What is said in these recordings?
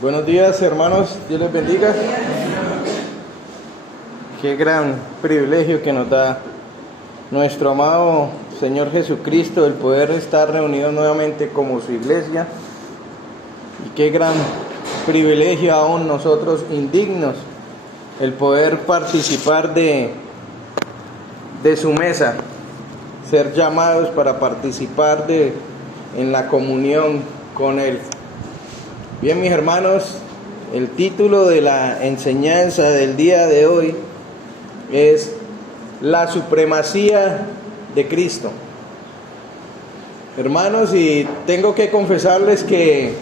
Buenos días, hermanos, Dios les bendiga. Qué gran privilegio que nos da nuestro amado Señor Jesucristo el poder estar reunidos nuevamente como su iglesia. Y qué gran privilegio aún nosotros indignos el poder participar de su mesa, ser llamados para participar en la comunión con Él. Bien, mis hermanos, el título de la enseñanza del día de hoy es La supremacía de Cristo. Hermanos, y tengo que confesarles que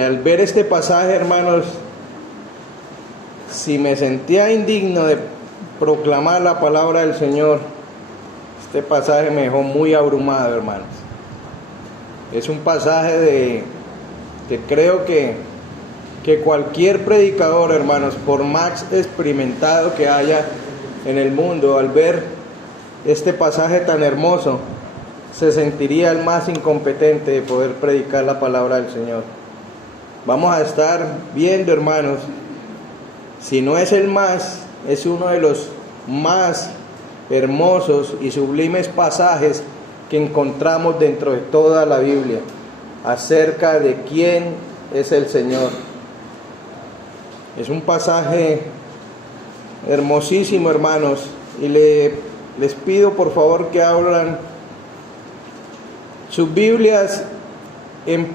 al ver este pasaje, hermanos, si me sentía indigno de proclamar la palabra del Señor, este pasaje me dejó muy abrumado, hermanos. Es un pasaje que creo que cualquier predicador, hermanos, por más experimentado que haya en el mundo, al ver este pasaje tan hermoso, se sentiría el más incompetente de poder predicar la palabra del Señor. Vamos a estar viendo, hermanos, si no es el más, es uno de los más hermosos y sublimes pasajes que encontramos dentro de toda la Biblia acerca de quién es el Señor. Es un pasaje hermosísimo, hermanos, y les pido por favor que abran sus Biblias en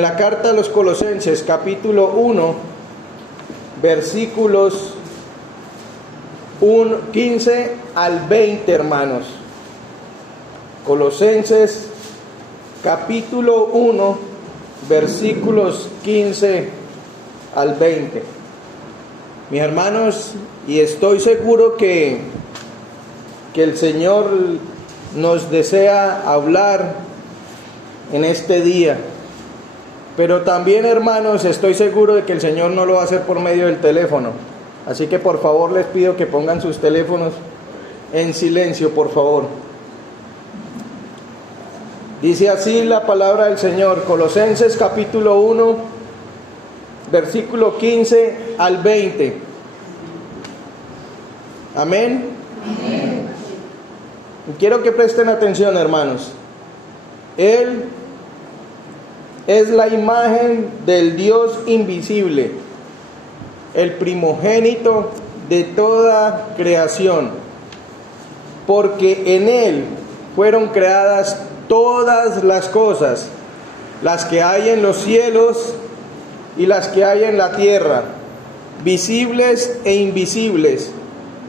la carta a los Colosenses, capítulo 1, versículos 15 al 20, hermanos. Colosenses capítulo 1, versículos 15 al 20. Mis hermanos, y estoy seguro que el Señor nos desea hablar en este día. Pero también, hermanos, estoy seguro de que el Señor no lo va a hacer por medio del teléfono. Así que por favor les pido que pongan sus teléfonos en silencio, por favor. Dice así la palabra del Señor, Colosenses capítulo 1, versículo 15 al 20. Amén. Amén. Y quiero que presten atención, hermanos. Él es la imagen del Dios invisible, el primogénito de toda creación, porque en Él fueron creadas todas las cosas, las que hay en los cielos y las que hay en la tierra, visibles e invisibles,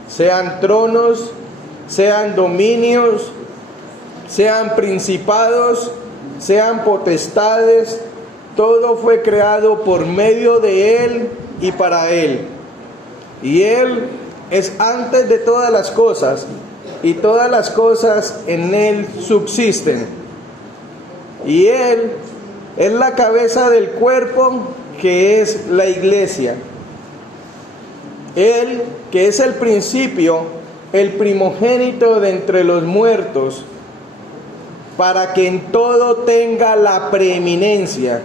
sean tronos, sean dominios, sean principados, sean potestades. Todo fue creado por medio de Él y para Él. Y Él es antes de todas las cosas, y todas las cosas en Él subsisten. Y Él es la cabeza del cuerpo, que es la iglesia. Él, que es el principio, el primogénito de entre los muertos, para que en todo tenga la preeminencia,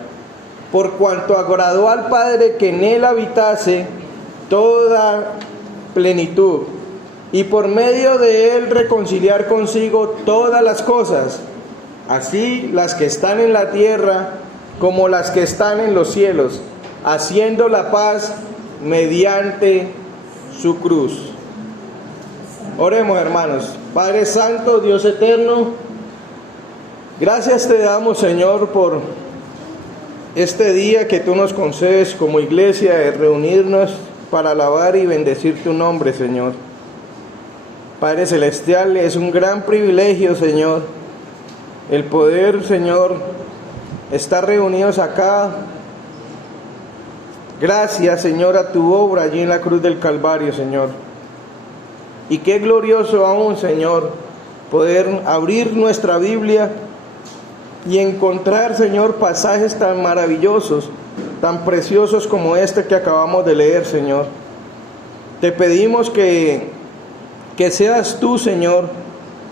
por cuanto agradó al Padre que en Él habitase toda plenitud, y por medio de Él reconciliar consigo todas las cosas, así las que están en la tierra como las que están en los cielos, haciendo la paz mediante su cruz. Oremos, hermanos. Padre Santo, Dios eterno, gracias te damos, Señor, por este día que tú nos concedes como iglesia de reunirnos para alabar y bendecir tu nombre, Señor. Padre Celestial, es un gran privilegio, Señor, el poder, Señor, estar reunidos acá. Gracias, Señor, a tu obra allí en la cruz del Calvario, Señor. Y qué glorioso aún, Señor, poder abrir nuestra Biblia y encontrar, Señor, pasajes tan maravillosos, tan preciosos como este que acabamos de leer, Señor. Te pedimos que seas tú, Señor,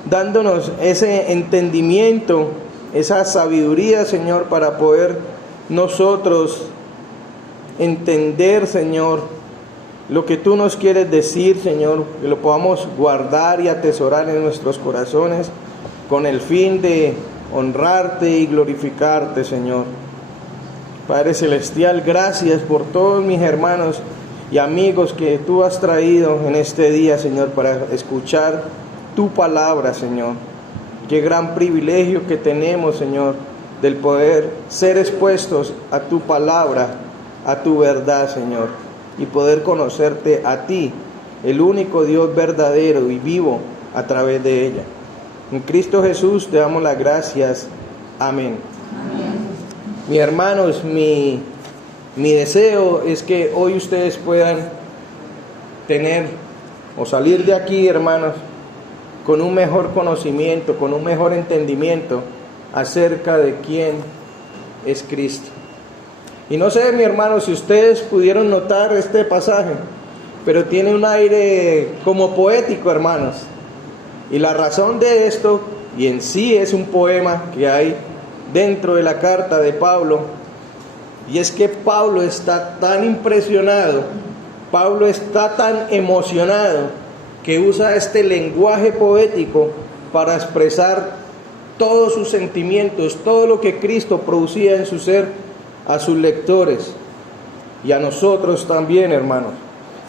dándonos ese entendimiento esa sabiduría, Señor, para poder nosotros entender, Señor, lo que tú nos quieres decir, Señor, que lo podamos guardar y atesorar en nuestros corazones con el fin de honrarte y glorificarte, Señor. Padre Celestial, gracias por todos mis hermanos y amigos que tú has traído en este día, Señor, para escuchar tu palabra, Señor. Qué gran privilegio que tenemos, Señor, del poder ser expuestos a tu palabra, a tu verdad, Señor, y poder conocerte a ti, el único Dios verdadero y vivo, a través de ella. En Cristo Jesús te damos las gracias. Amén. Amén. Mis hermanos, mi deseo es que hoy ustedes puedan tener o salir de aquí, hermanos, con un mejor conocimiento, con un mejor entendimiento acerca de quién es Cristo. Y no sé, mi hermano, si ustedes pudieron notar este pasaje, pero tiene un aire como poético, hermanos. Y la razón de esto, y en sí es un poema que hay dentro de la carta de Pablo, y es que Pablo está tan impresionado, Pablo está tan emocionado, que usa este lenguaje poético para expresar todos sus sentimientos, todo lo que Cristo producía en su ser a sus lectores y a nosotros también, hermanos.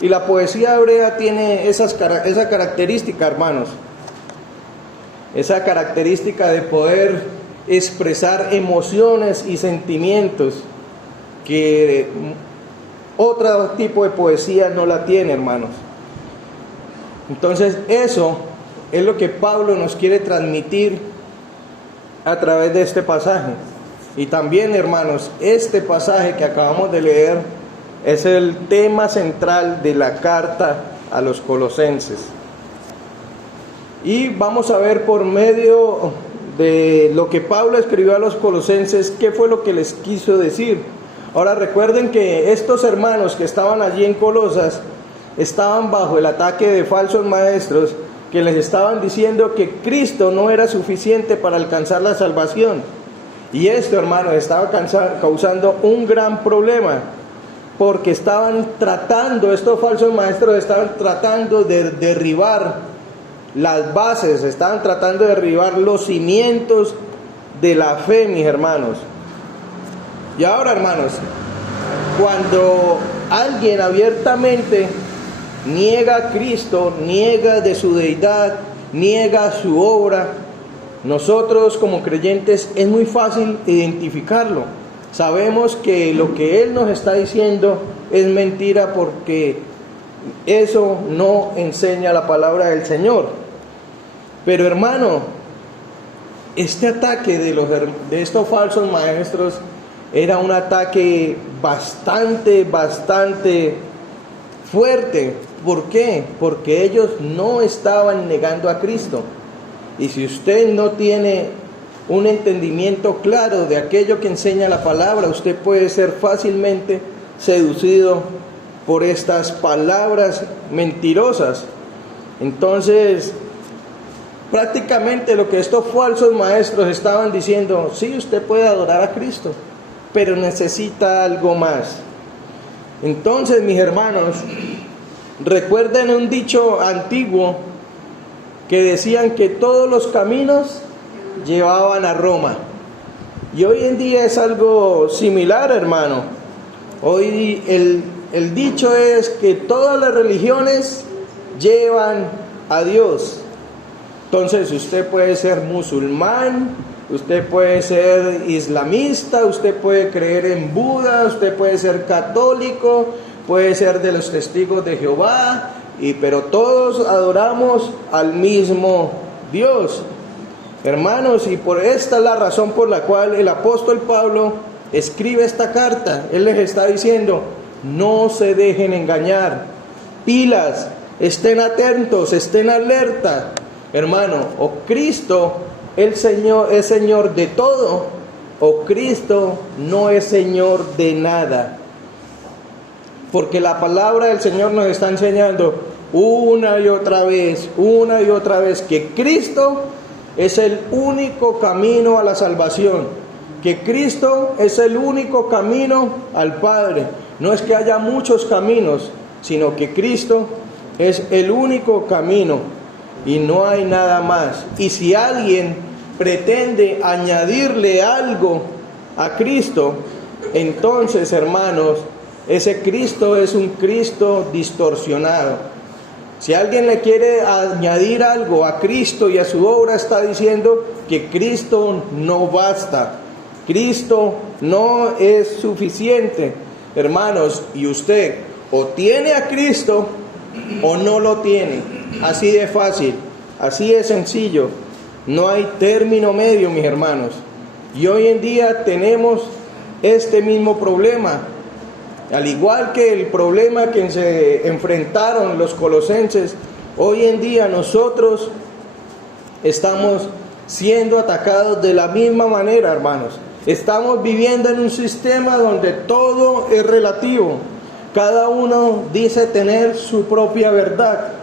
Y la poesía hebrea tiene esa característica, hermanos, esa característica de poder expresar emociones y sentimientos que otro tipo de poesía no la tiene, hermanos. Entonces eso es lo que Pablo nos quiere transmitir a través de este pasaje. Y también, hermanos, este pasaje que acabamos de leer es el tema central de la carta a los colosenses. Y vamos a ver por medio de lo que Pablo escribió a los colosenses, qué fue lo que les quiso decir. Ahora recuerden que estos hermanos que estaban allí en Colosas estaban bajo el ataque de falsos maestros que les estaban diciendo que Cristo no era suficiente para alcanzar la salvación. Y esto, hermano, estaba causando un gran problema, porque estos falsos maestros estaban tratando de derribar las bases, estaban tratando de derribar los cimientos de la fe, mis hermanos. Y ahora, hermanos, cuando alguien abiertamente niega a Cristo, niega de su deidad, niega su obra, nosotros como creyentes es muy fácil identificarlo. Sabemos que lo que Él nos está diciendo es mentira, porque eso no enseña la palabra del Señor. Pero, hermano, este ataque de estos falsos maestros era un ataque bastante fuerte. ¿Por qué? Porque ellos no estaban negando a Cristo. Y si usted no tiene un entendimiento claro de aquello que enseña la palabra, usted puede ser fácilmente seducido por estas palabras mentirosas. Entonces, prácticamente lo que estos falsos maestros estaban diciendo: sí, usted puede adorar a Cristo, pero necesita algo más. Entonces, mis hermanos, recuerden un dicho antiguo que decían que todos los caminos llevaban a Roma. Y hoy en día es algo similar, hermano. Hoy el dicho es que todas las religiones llevan a Dios. Entonces usted puede ser musulmán, usted puede ser islamista, usted puede creer en Buda, usted puede ser católico, puede ser de los testigos de Jehová, pero todos adoramos al mismo Dios. Hermanos, y por esta es la razón por la cual el apóstol Pablo escribe esta carta. Él les está diciendo: no se dejen engañar, pilas, estén atentos, estén alerta. Hermano, o Cristo el Señor es Señor de todo, o Cristo no es Señor de nada. Porque la palabra del Señor nos está enseñando una y otra vez que Cristo es el único camino a la salvación, que Cristo es el único camino al Padre. No es que haya muchos caminos, sino que Cristo es el único camino y no hay nada más. Y si alguien pretende añadirle algo a Cristo, entonces, hermanos, ese Cristo es un Cristo distorsionado. Si alguien le quiere añadir algo a Cristo y a su obra, está diciendo que Cristo no basta. Cristo no es suficiente. Hermanos, y usted o tiene a Cristo o no lo tiene. Así de fácil, así de sencillo. No hay término medio, mis hermanos. Y hoy en día tenemos este mismo problema. Al igual que el problema que se enfrentaron los colosenses, hoy en día nosotros estamos siendo atacados de la misma manera, hermanos. Estamos viviendo en un sistema donde todo es relativo. Cada uno dice tener su propia verdad.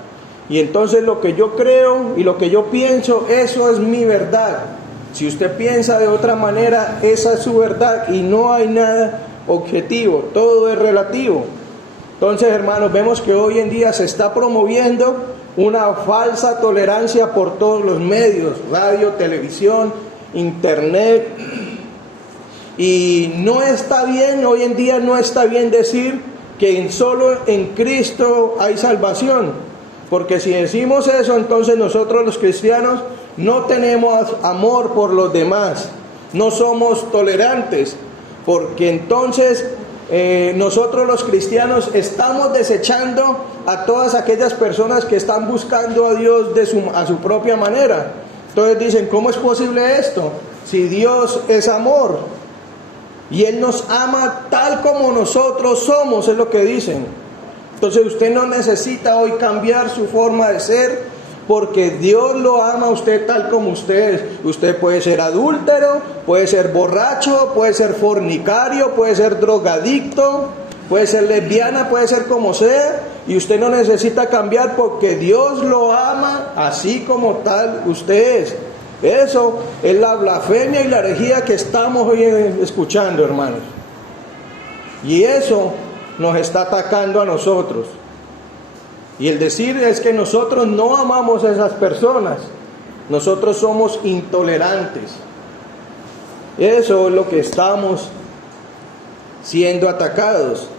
Y entonces lo que yo creo y lo que yo pienso, eso es mi verdad. Si usted piensa de otra manera, esa es su verdad y no hay nada objetivo, todo es relativo. Entonces, hermanos, vemos que hoy en día se está promoviendo una falsa tolerancia por todos los medios, radio, televisión, internet, y no está bien, hoy en día no está bien decir que solo en Cristo hay salvación, porque si decimos eso, entonces nosotros los cristianos no tenemos amor por los demás, no somos tolerantes, porque entonces nosotros los cristianos estamos desechando a todas aquellas personas que están buscando a Dios a su propia manera. Entonces dicen, ¿cómo es posible esto? Si Dios es amor y Él nos ama tal como nosotros somos, es lo que dicen. Entonces usted no necesita hoy cambiar su forma de ser, porque Dios lo ama a usted tal como usted es. Usted puede ser adúltero, puede ser borracho, puede ser fornicario, puede ser drogadicto, puede ser lesbiana, puede ser como sea, y usted no necesita cambiar porque Dios lo ama así como tal usted es. Eso es la blasfemia y la herejía que estamos hoy escuchando, hermanos. Y eso nos está atacando a nosotros. Y el decir es que nosotros no amamos a esas personas. Nosotros somos intolerantes. Eso es lo que estamos siendo atacados.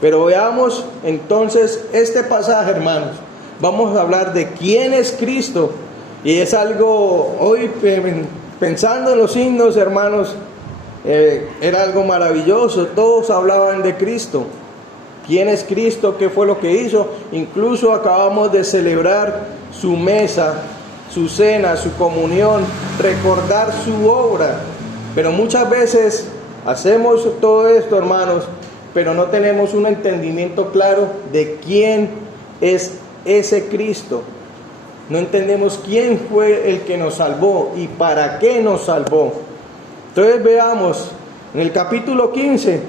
Pero veamos entonces este pasaje, hermanos. Vamos a hablar de quién es Cristo. Y es algo, hoy pensando en los himnos, hermanos, era algo maravilloso. Todos hablaban de Cristo. ¿Quién es Cristo? ¿Qué fue lo que hizo? Incluso acabamos de celebrar su mesa, su cena, su comunión, recordar su obra. Pero muchas veces hacemos todo esto, hermanos, pero no tenemos un entendimiento claro de quién es ese Cristo. No entendemos quién fue el que nos salvó y para qué nos salvó. Entonces veamos, en el capítulo 15,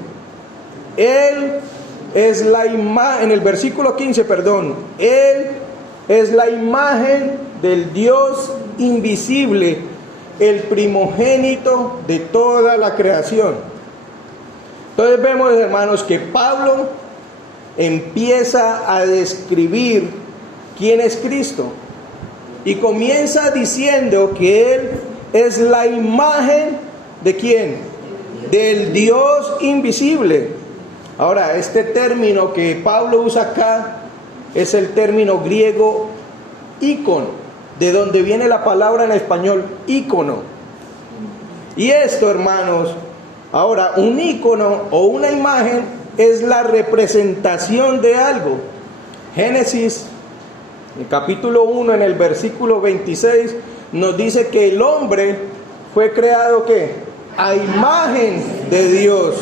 Él es la imagen, en el versículo 15, Él es la imagen del Dios invisible, el primogénito de toda la creación. Entonces vemos, hermanos, que Pablo empieza a describir quién es Cristo y comienza diciendo que Él es la imagen ¿de quién? Del Dios invisible. Ahora, este término que Pablo usa acá es el término griego ícono, de donde viene la palabra en español ícono. Y esto, hermanos, ahora un ícono o una imagen es la representación de algo. Génesis, en el capítulo 1, en el versículo 26, nos dice que el hombre fue creado ¿qué? A imagen de Dios.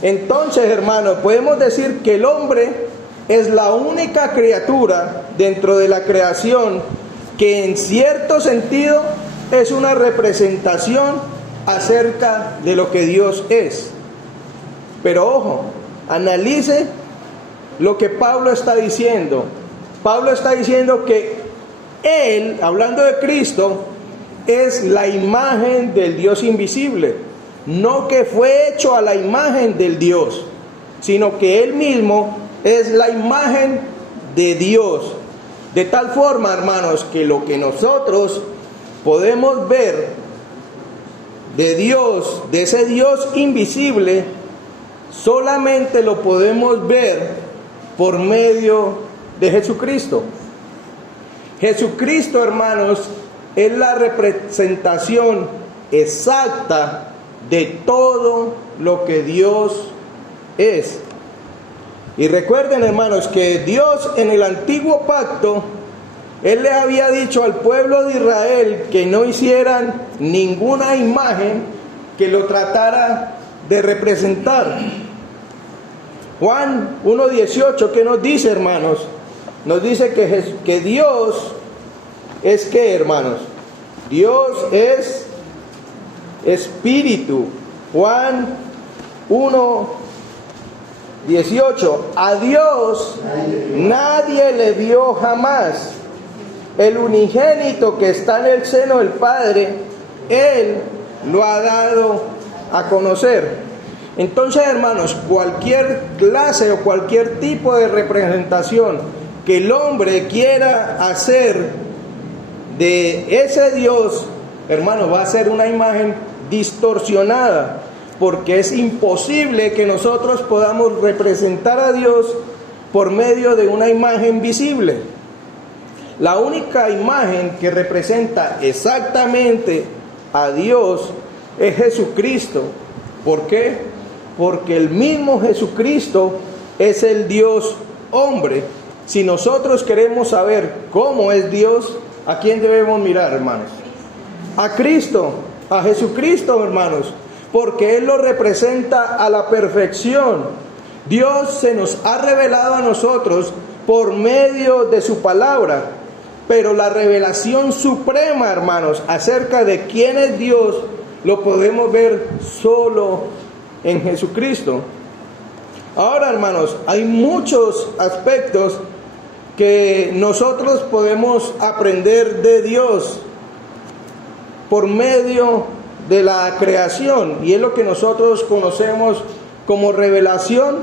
Entonces, hermanos, podemos decir que el hombre es la única criatura dentro de la creación que en cierto sentido es una representación acerca de lo que Dios es. Pero ojo, analice lo que Pablo está diciendo. Pablo está diciendo que Él, hablando de Cristo, es la imagen del Dios invisible. No que fue hecho a la imagen del Dios, sino que Él mismo es la imagen de Dios. De tal forma, hermanos, que lo que nosotros podemos ver de Dios, de ese Dios invisible, solamente lo podemos ver por medio de Jesucristo. Jesucristo, hermanos, es la representación exacta de todo lo que Dios es. Y recuerden, hermanos, que Dios en el antiguo pacto, Él le había dicho al pueblo de Israel que no hicieran ninguna imagen que lo tratara de representar. Juan 1:18, ¿qué nos dice, hermanos? Nos dice que Dios es ¿qué, hermanos? Dios es espíritu. Juan 1:18. A Dios nadie le vio jamás. El unigénito que está en el seno del Padre, Él lo ha dado a conocer. Entonces, hermanos, cualquier clase o cualquier tipo de representación que el hombre quiera hacer de ese Dios, hermano, va a ser una imagen distorsionada, porque es imposible que nosotros podamos representar a Dios por medio de una imagen visible. La única imagen que representa exactamente a Dios es Jesucristo. ¿Por qué? Porque el mismo Jesucristo es el Dios hombre. Si nosotros queremos saber cómo es Dios, ¿a quién debemos mirar, hermanos? A Cristo, a Jesucristo, hermanos, porque Él lo representa a la perfección. Dios se nos ha revelado a nosotros por medio de su palabra, pero la revelación suprema, hermanos, acerca de quién es Dios, lo podemos ver solo en Jesucristo. Ahora, hermanos, hay muchos aspectos que nosotros podemos aprender de Dios por medio de la creación, y es lo que nosotros conocemos como revelación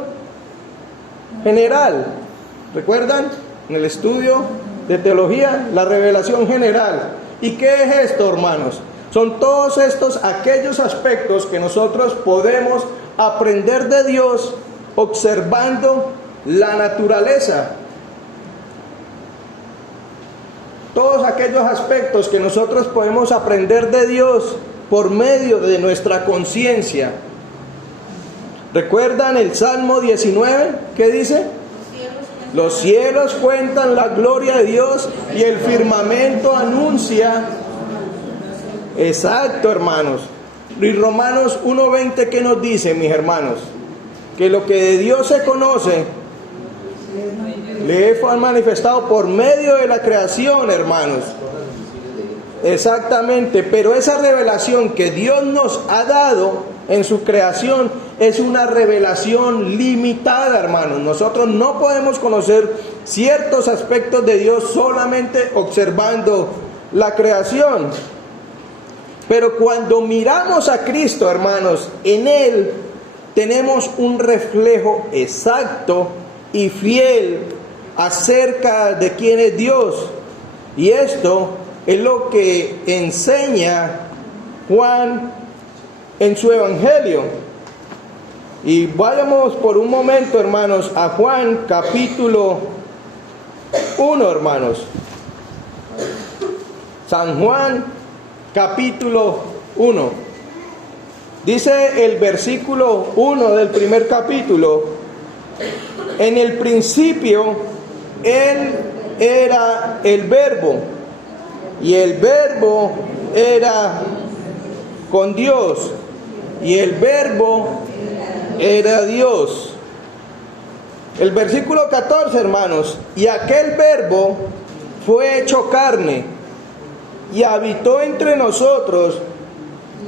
general. ¿Recuerdan? En el estudio de teología, la revelación general. ¿Y qué es esto, hermanos? Son todos estos, aquellos aspectos que nosotros podemos aprender de Dios observando la naturaleza. Todos aquellos aspectos que nosotros podemos aprender de Dios por medio de nuestra conciencia. ¿Recuerdan el Salmo 19? ¿Qué dice? Los cielos cuentan la gloria de Dios y el firmamento anuncia. Exacto, hermanos. Y Romanos 1:20, ¿qué nos dice, mis hermanos? Que lo que de Dios se conoce le fue manifestado por medio de la creación, hermanos. Exactamente, pero esa revelación que Dios nos ha dado en su creación es una revelación limitada, hermanos. Nosotros no podemos conocer ciertos aspectos de Dios solamente observando la creación. Pero cuando miramos a Cristo, hermanos, en Él tenemos un reflejo exacto y fiel acerca de quién es Dios. Y esto es lo que enseña Juan en su evangelio. Y vayamos por un momento, hermanos, a Juan capítulo 1, hermanos. San Juan capítulo 1. Dice el versículo 1 del primer capítulo: en el principio Él era el Verbo, y el Verbo era con Dios, y el Verbo era Dios. El versículo 14, hermanos: y aquel Verbo fue hecho carne y habitó entre nosotros,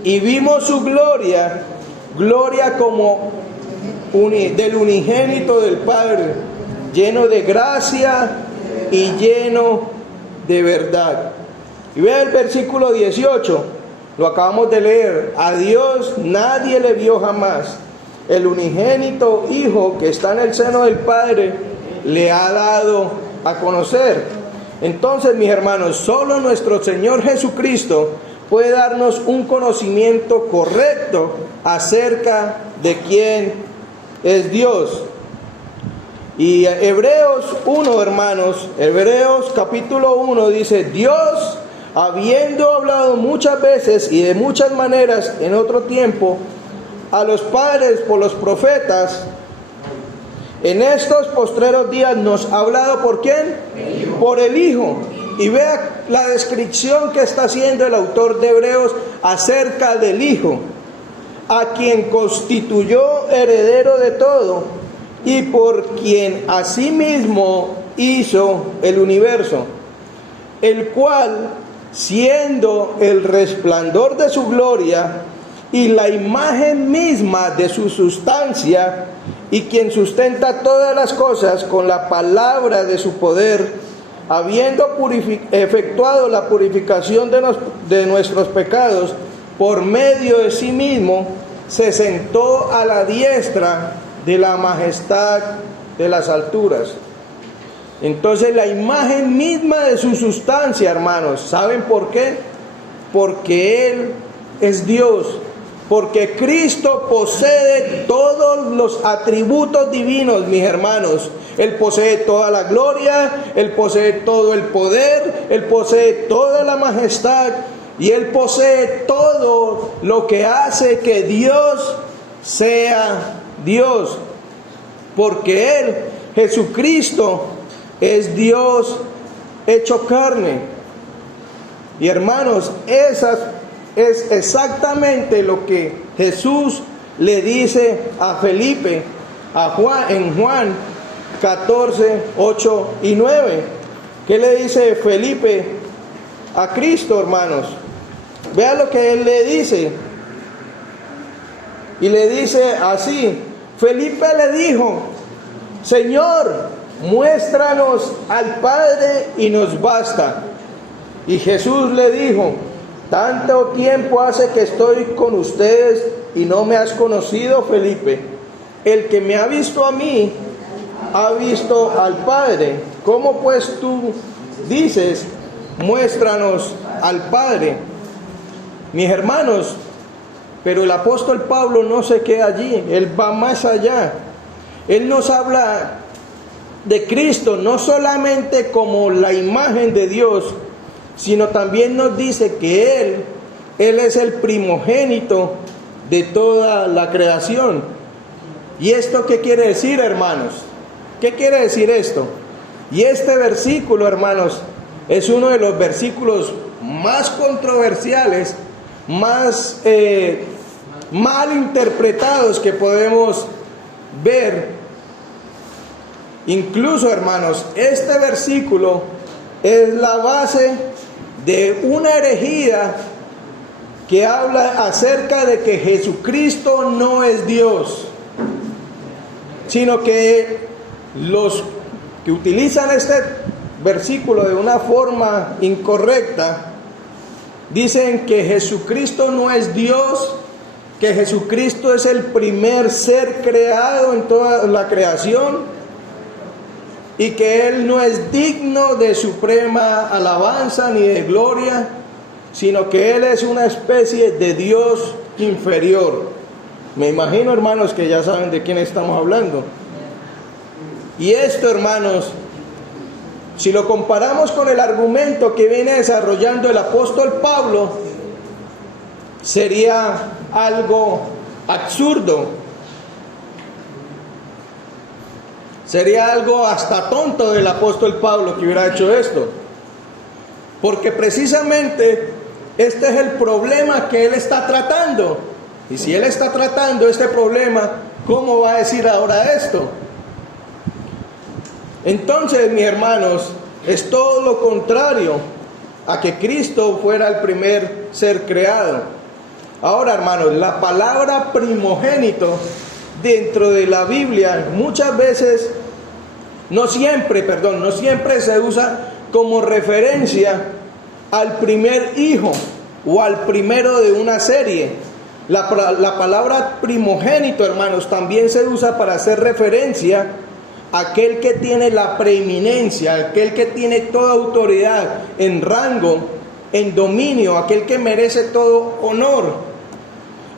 y vimos su gloria, gloria como del unigénito del Padre, lleno de gracia y lleno de verdad. Y vea el versículo 18, lo acabamos de leer. A Dios nadie le vio jamás. El unigénito Hijo que está en el seno del Padre le ha dado a conocer. Entonces, mis hermanos, solo nuestro Señor Jesucristo puede darnos un conocimiento correcto acerca de quién es Dios. Y Hebreos 1, hermanos, Hebreos capítulo 1 dice: Dios, habiendo hablado muchas veces y de muchas maneras en otro tiempo a los padres por los profetas, en estos postreros días nos ha hablado ¿por quién? Por el Hijo. Y vea la descripción que está haciendo el autor de Hebreos acerca del Hijo, a quien constituyó heredero de todo y por quien asimismo hizo el universo, el cual, siendo el resplandor de su gloria y la imagen misma de su sustancia, y quien sustenta todas las cosas con la palabra de su poder, habiendo efectuado la purificación de nuestros pecados por medio de sí mismo, se sentó a la diestra de la majestad de las alturas. Entonces, la imagen misma de su sustancia, hermanos, ¿saben por qué? Porque Él es Dios. Porque Cristo posee todos los atributos divinos, mis hermanos. Él posee toda la gloria, Él posee todo el poder, Él posee toda la majestad y Él posee todo lo que hace que Dios sea Dios. Porque Él, Jesucristo, es Dios hecho carne. Y hermanos, esas es exactamente lo que Jesús le dice a Felipe, a Juan, en Juan 14, 8 y 9. ¿Qué le dice Felipe a Cristo, hermanos? Vea lo que él le dice. Y le dice así: Felipe le dijo: Señor, muéstranos al Padre y nos basta. Y Jesús le dijo: tanto tiempo hace que estoy con ustedes y no me has conocido, Felipe. El que me ha visto a mí, ha visto al Padre. ¿Cómo pues tú dices, muéstranos al Padre? Mis hermanos, pero el apóstol Pablo no se queda allí, él va más allá. Él nos habla de Cristo no solamente como la imagen de Dios, sino también nos dice que Él es el primogénito de toda la creación. ¿Y esto qué quiere decir, hermanos? ¿Qué quiere decir esto? Y este versículo, hermanos, es uno de los versículos más controversiales, más mal interpretados que podemos ver. Incluso, hermanos, este versículo es la base de una herejía que habla acerca de que Jesucristo no es Dios, sino que los que utilizan este versículo de una forma incorrecta dicen que Jesucristo no es Dios, que Jesucristo es el primer ser creado en toda la creación y que Él no es digno de suprema alabanza ni de gloria, sino que Él es una especie de Dios inferior. Me imagino, hermanos, que ya saben de quién estamos hablando. Y esto, hermanos, si lo comparamos con el argumento que viene desarrollando el apóstol Pablo, sería algo absurdo. Sería algo hasta tonto del apóstol Pablo que hubiera hecho esto. Porque precisamente este es el problema que él está tratando. Y si él está tratando este problema, ¿cómo va a decir ahora esto? Entonces, mis hermanos, es todo lo contrario a que Cristo fuera el primer ser creado. Ahora, hermanos, la palabra primogénito dentro de la Biblia muchas veces, no siempre se usa como referencia al primer hijo o al primero de una serie. La palabra primogénito, hermanos, también se usa para hacer referencia a aquel que tiene la preeminencia, aquel que tiene toda autoridad en rango, en dominio, aquel que merece todo honor.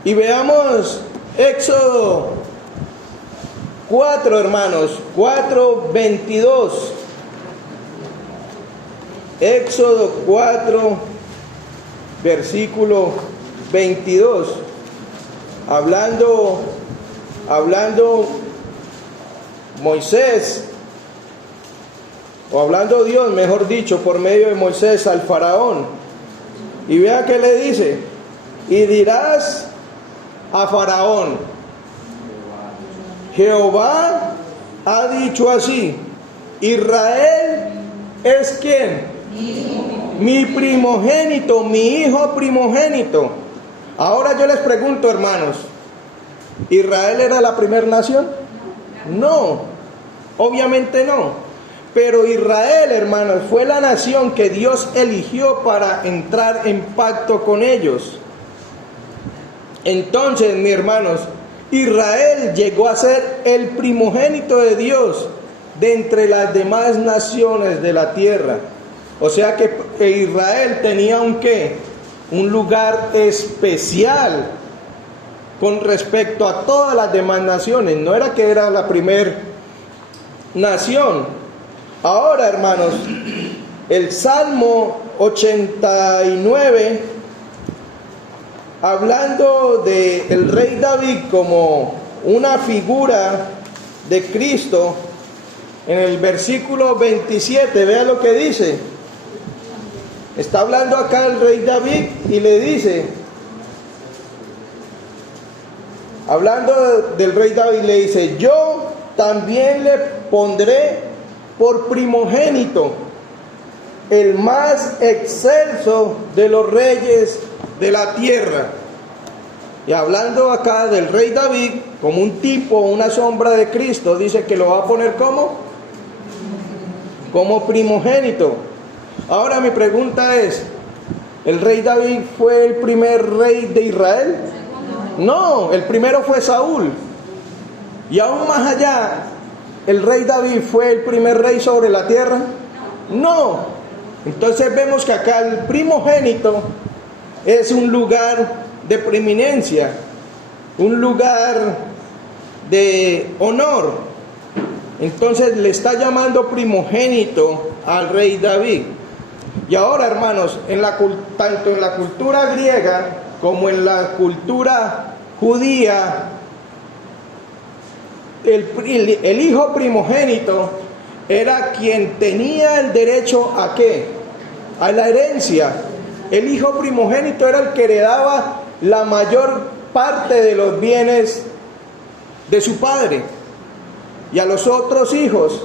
Y veamos Éxodo 4, hermanos, 4:22. Éxodo 4, versículo 22. Hablando Moisés, o hablando Dios, mejor dicho, por medio de Moisés al faraón. Y vea que le dice: y dirás a faraón, Jehová ha dicho así, Israel es ¿quién? Mi primogénito, mi hijo primogénito. Ahora yo les pregunto, hermanos, ¿Israel era la primera nación? No, obviamente no. Pero Israel, hermanos, fue la nación que Dios eligió para entrar en pacto con ellos. Entonces, mis hermanos, Israel llegó a ser el primogénito de Dios de entre las demás naciones de la tierra. O sea que Israel tenía un lugar especial con respecto a todas las demás naciones. No era que era la primera nación. Ahora, hermanos, el Salmo 89, hablando del rey David como una figura de Cristo, en el versículo 27, vea lo que dice. Está hablando acá el rey David y le dice, hablando del rey David, le dice: yo también le pondré por primogénito, el más excelso de los reyes de la tierra. Y hablando acá del rey David, como un tipo, una sombra de Cristo, dice que lo va a poner como primogénito. Ahora mi pregunta es, ¿el rey David fue el primer rey de Israel? No, el primero fue Saúl. Y aún más allá, ¿el rey David fue el primer rey sobre la tierra? No. Entonces vemos que acá el primogénito es un lugar de preeminencia, un lugar de honor. Entonces le está llamando primogénito al rey David. Y ahora, hermanos, tanto en la cultura griega como en la cultura judía, el hijo primogénito era quien tenía el derecho ¿a qué? A la herencia. El hijo primogénito era el que heredaba la mayor parte de los bienes de su padre. Y a los otros hijos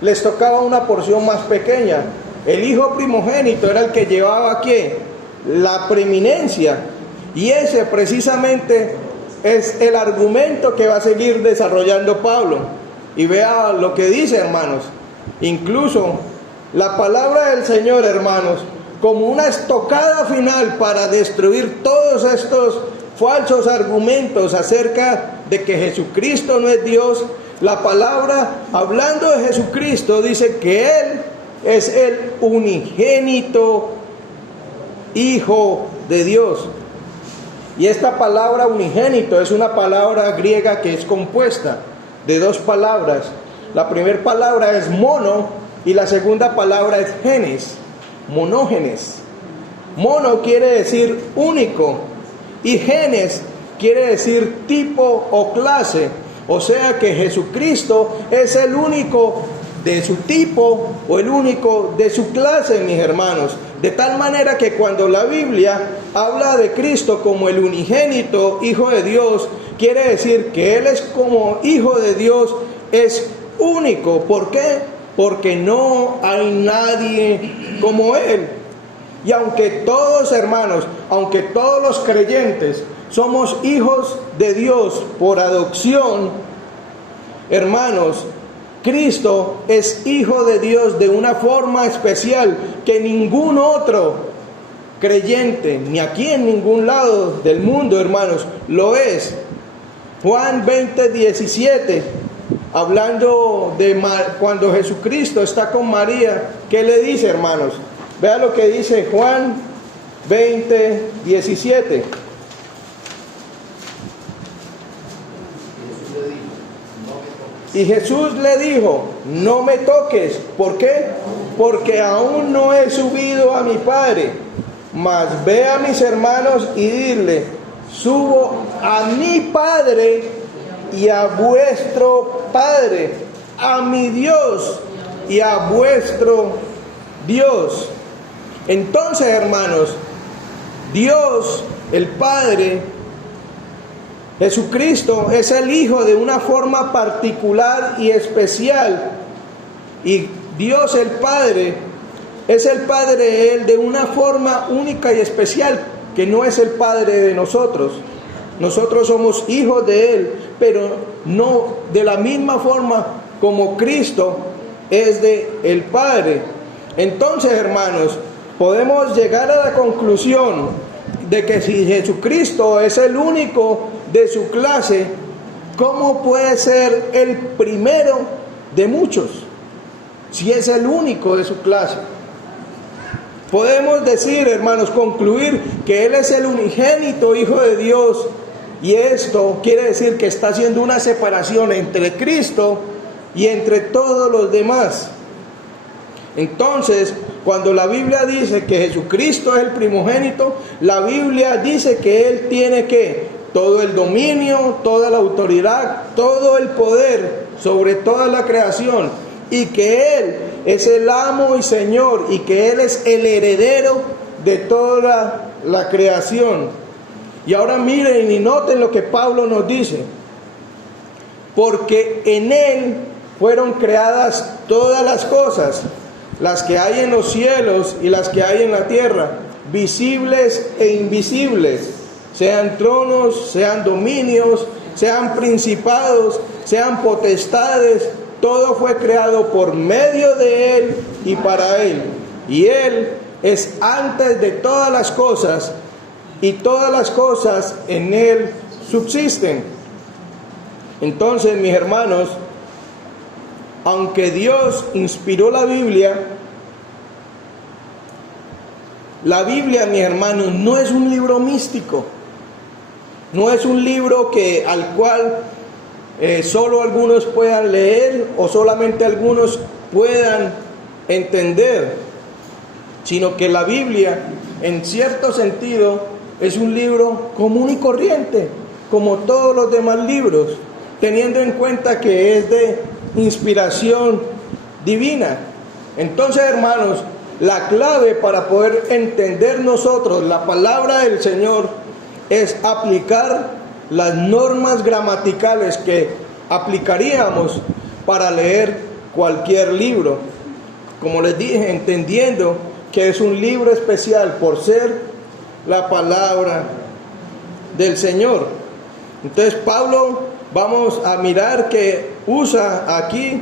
les tocaba una porción más pequeña. El hijo primogénito era el que llevaba ¿qué? La preeminencia. Y ese precisamente es el argumento que va a seguir desarrollando Pablo. Y vea lo que dice, hermanos. Incluso la palabra del Señor, hermanos, como una estocada final para destruir todos estos falsos argumentos acerca de que Jesucristo no es Dios. La palabra, hablando de Jesucristo, dice que Él es el unigénito Hijo de Dios. Y esta palabra unigénito es una palabra griega que es compuesta de dos palabras. La primera palabra es mono y la segunda palabra es genes, monógenes. Mono quiere decir único y genes quiere decir tipo o clase. O sea que Jesucristo es el único de su tipo o el único de su clase, mis hermanos. De tal manera que cuando la Biblia habla de Cristo como el unigénito Hijo de Dios, quiere decir que Él es como Hijo de Dios, es único. ¿Por qué? Porque no hay nadie como Él. Y aunque todos, hermanos, aunque todos los creyentes somos hijos de Dios por adopción, hermanos, Cristo es hijo de Dios de una forma especial que ningún otro creyente, ni aquí en ningún lado del mundo, hermanos, lo es. Juan 20:17, hablando de cuando Jesucristo está con María, ¿qué le dice, hermanos? Vean lo que dice Juan 20:17. Y Jesús le dijo, no me toques. ¿Por qué? Porque aún no he subido a mi Padre. Mas ve a mis hermanos y dile, subo a mi Padre y a vuestro Padre, a mi Dios y a vuestro Dios. Entonces, hermanos, Dios, el Padre, Jesucristo es el Hijo de una forma particular y especial. Y Dios el Padre es el Padre de Él de una forma única y especial, que no es el Padre de nosotros. Nosotros somos hijos de Él, pero no de la misma forma como Cristo es de el Padre. Entonces, hermanos, podemos llegar a la conclusión de que si Jesucristo es el único de su clase, ¿cómo puede ser el primero de muchos? Si es el único de su clase. Podemos decir, hermanos, concluir que Él es el unigénito Hijo de Dios, y esto quiere decir que está haciendo una separación entre Cristo y entre todos los demás. Entonces, cuando la Biblia dice que Jesucristo es el primogénito, la Biblia dice que Él tiene que todo el dominio, toda la autoridad, todo el poder sobre toda la creación, y que Él es el amo y Señor, y que Él es el heredero de toda la creación. Y ahora miren y noten lo que Pablo nos dice: porque en Él fueron creadas todas las cosas, las que hay en los cielos y las que hay en la tierra, visibles e invisibles, sean tronos, sean dominios, sean principados, sean potestades. Todo fue creado por medio de Él y para Él. Y Él es antes de todas las cosas, y todas las cosas en Él subsisten. Entonces, mis hermanos, aunque Dios inspiró la Biblia, mis hermanos, no es un libro místico. No es un libro al cual solo algunos puedan leer o solamente algunos puedan entender, sino que la Biblia, en cierto sentido, es un libro común y corriente, como todos los demás libros, teniendo en cuenta que es de inspiración divina. Entonces, hermanos, la clave para poder entender nosotros la palabra del Señor es aplicar las normas gramaticales que aplicaríamos para leer cualquier libro. Como les dije, entendiendo que es un libro especial por ser la palabra del Señor. Entonces Pablo, vamos a mirar que usa aquí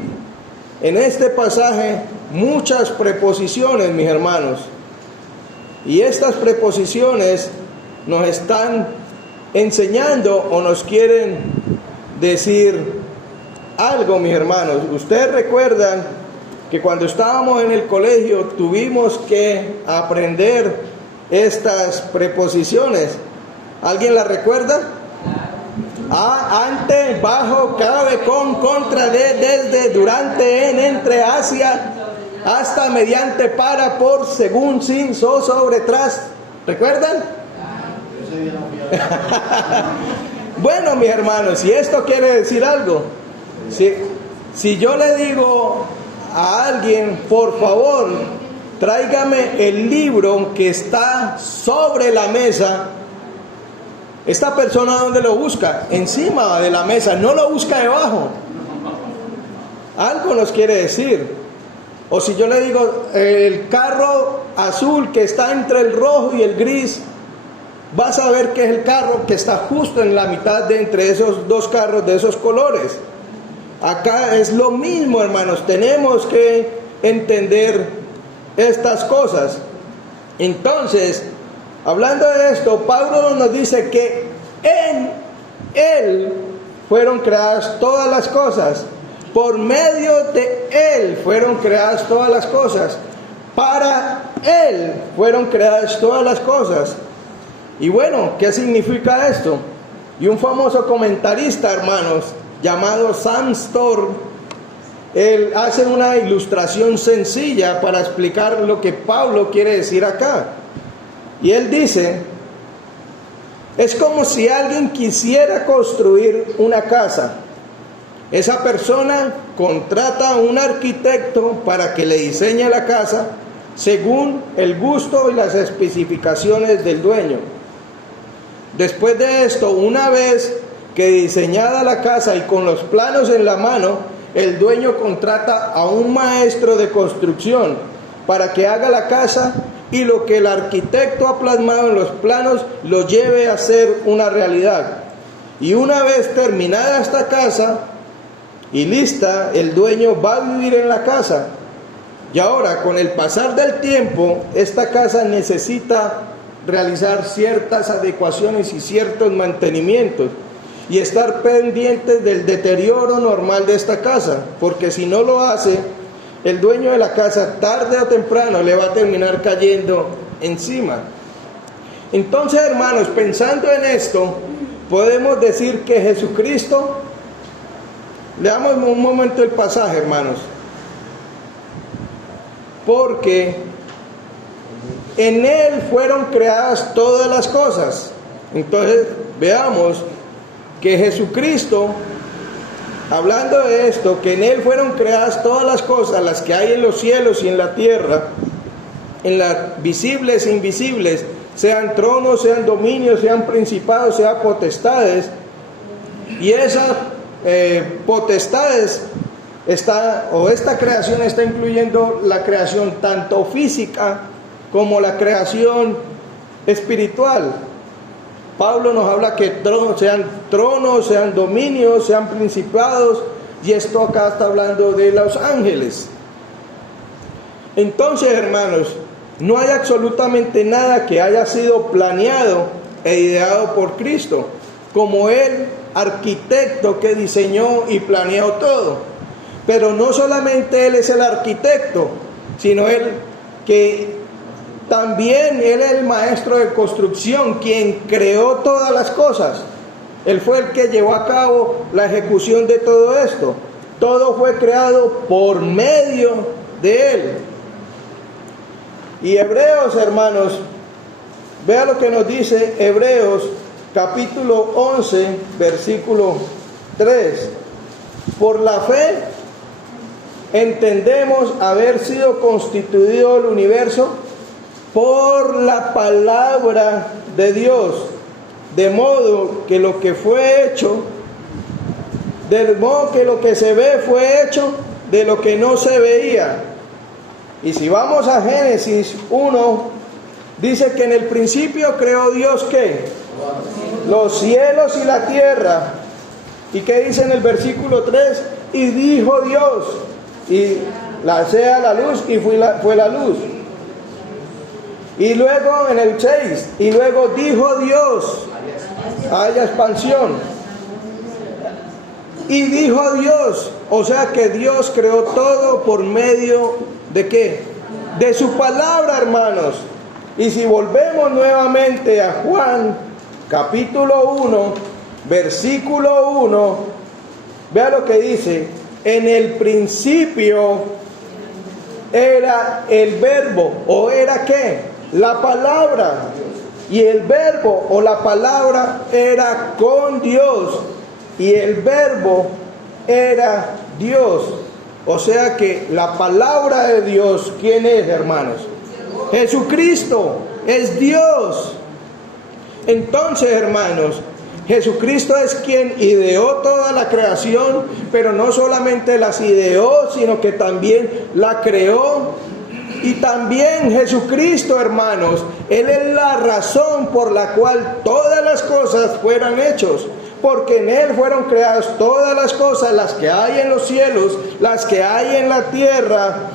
en este pasaje muchas preposiciones, mis hermanos. Y estas preposiciones nos están enseñando o nos quieren decir algo, mis hermanos. Ustedes recuerdan que cuando estábamos en el colegio tuvimos que aprender estas preposiciones. ¿Alguien las recuerda? Ante, bajo, cabe, con, contra, de, desde, durante, en, entre, hacia, hasta, mediante, para, por, según, sin, sobre, tras. ¿Recuerdan? Bueno, mis hermanos, si esto quiere decir algo, si yo le digo a alguien, por favor, tráigame el libro que está sobre la mesa, esta persona, ¿dónde lo busca? Encima de la mesa, no lo busca debajo. Algo nos quiere decir. O si yo le digo, el carro azul que está entre el rojo y el gris, vas a ver que es el carro que está justo en la mitad de entre esos dos carros de esos colores. acá es lo mismo, hermanos. Tenemos que entender estas cosas. Entonces, hablando de esto, Pablo nos dice que en Él fueron creadas todas las cosas. Por medio de Él fueron creadas todas las cosas. Para Él fueron creadas todas las cosas. Y bueno, ¿qué significa esto? Y un famoso comentarista, hermanos, llamado Sam Storr, él hace una ilustración sencilla para explicar lo que Pablo quiere decir acá. Y él dice, es como si alguien quisiera construir una casa. Esa persona contrata a un arquitecto para que le diseñe la casa según el gusto y las especificaciones del dueño. Después de esto, una vez que diseñada la casa y con los planos en la mano, el dueño contrata a un maestro de construcción para que haga la casa y lo que el arquitecto ha plasmado en los planos lo lleve a ser una realidad. Y una vez terminada esta casa y lista, el dueño va a vivir en la casa. Y ahora, con el pasar del tiempo, esta casa necesita realizar ciertas adecuaciones y ciertos mantenimientos y estar pendientes del deterioro normal de esta casa, porque si no lo hace, el dueño de la casa tarde o temprano le va a terminar cayendo encima. Entonces, hermanos, pensando en esto, podemos decir que Jesucristo, leamos un momento el pasaje, hermanos, porque en Él fueron creadas todas las cosas. Entonces, veamos que Jesucristo, hablando de esto, que en Él fueron creadas todas las cosas, las que hay en los cielos y en la tierra, en las visibles e invisibles, sean tronos, sean dominios, sean principados, sean potestades, y esas potestades esta creación está incluyendo la creación tanto física como la creación espiritual. Pablo nos habla que sean tronos, sean dominios, sean principados, y esto acá está hablando de los ángeles. Entonces, hermanos, no hay absolutamente nada que haya sido planeado e ideado por Cristo, como el arquitecto que diseñó y planeó todo. Pero no solamente Él es el arquitecto, sino Él que también Él es el maestro de construcción, quien creó todas las cosas. Él fue el que llevó a cabo la ejecución de todo esto. Todo fue creado por medio de Él. Y Hebreos, hermanos, vea lo que nos dice Hebreos capítulo 11, versículo 3. Por la fe entendemos haber sido constituido el universo por la palabra de Dios, de modo que lo que fue hecho, de modo que lo que se ve fue hecho de lo que no se veía. Y si vamos a Génesis 1, dice que en el principio creó Dios ¿qué? Los cielos y la tierra. ¿Y qué dice en el versículo 3? Y dijo Dios, y sea la luz, y fue la luz. Y luego en el 6, y luego dijo Dios, haya expansión. Y dijo Dios, o sea que Dios creó todo por medio de ¿qué? De su palabra, hermanos. Y si volvemos nuevamente a Juan, capítulo 1, versículo 1, vea lo que dice: en el principio era el verbo, o era ¿qué? La palabra, y el verbo o la palabra era con Dios, y el verbo era Dios. O sea que la palabra de Dios, ¿quién es, hermanos? Jesucristo, es Dios. Entonces, hermanos, Jesucristo es quien ideó toda la creación, pero no solamente las ideó, sino que también la creó. Y también Jesucristo, hermanos, Él es la razón por la cual todas las cosas fueran hechos. porque en Él fueron creadas todas las cosas, las que hay en los cielos, las que hay en la tierra,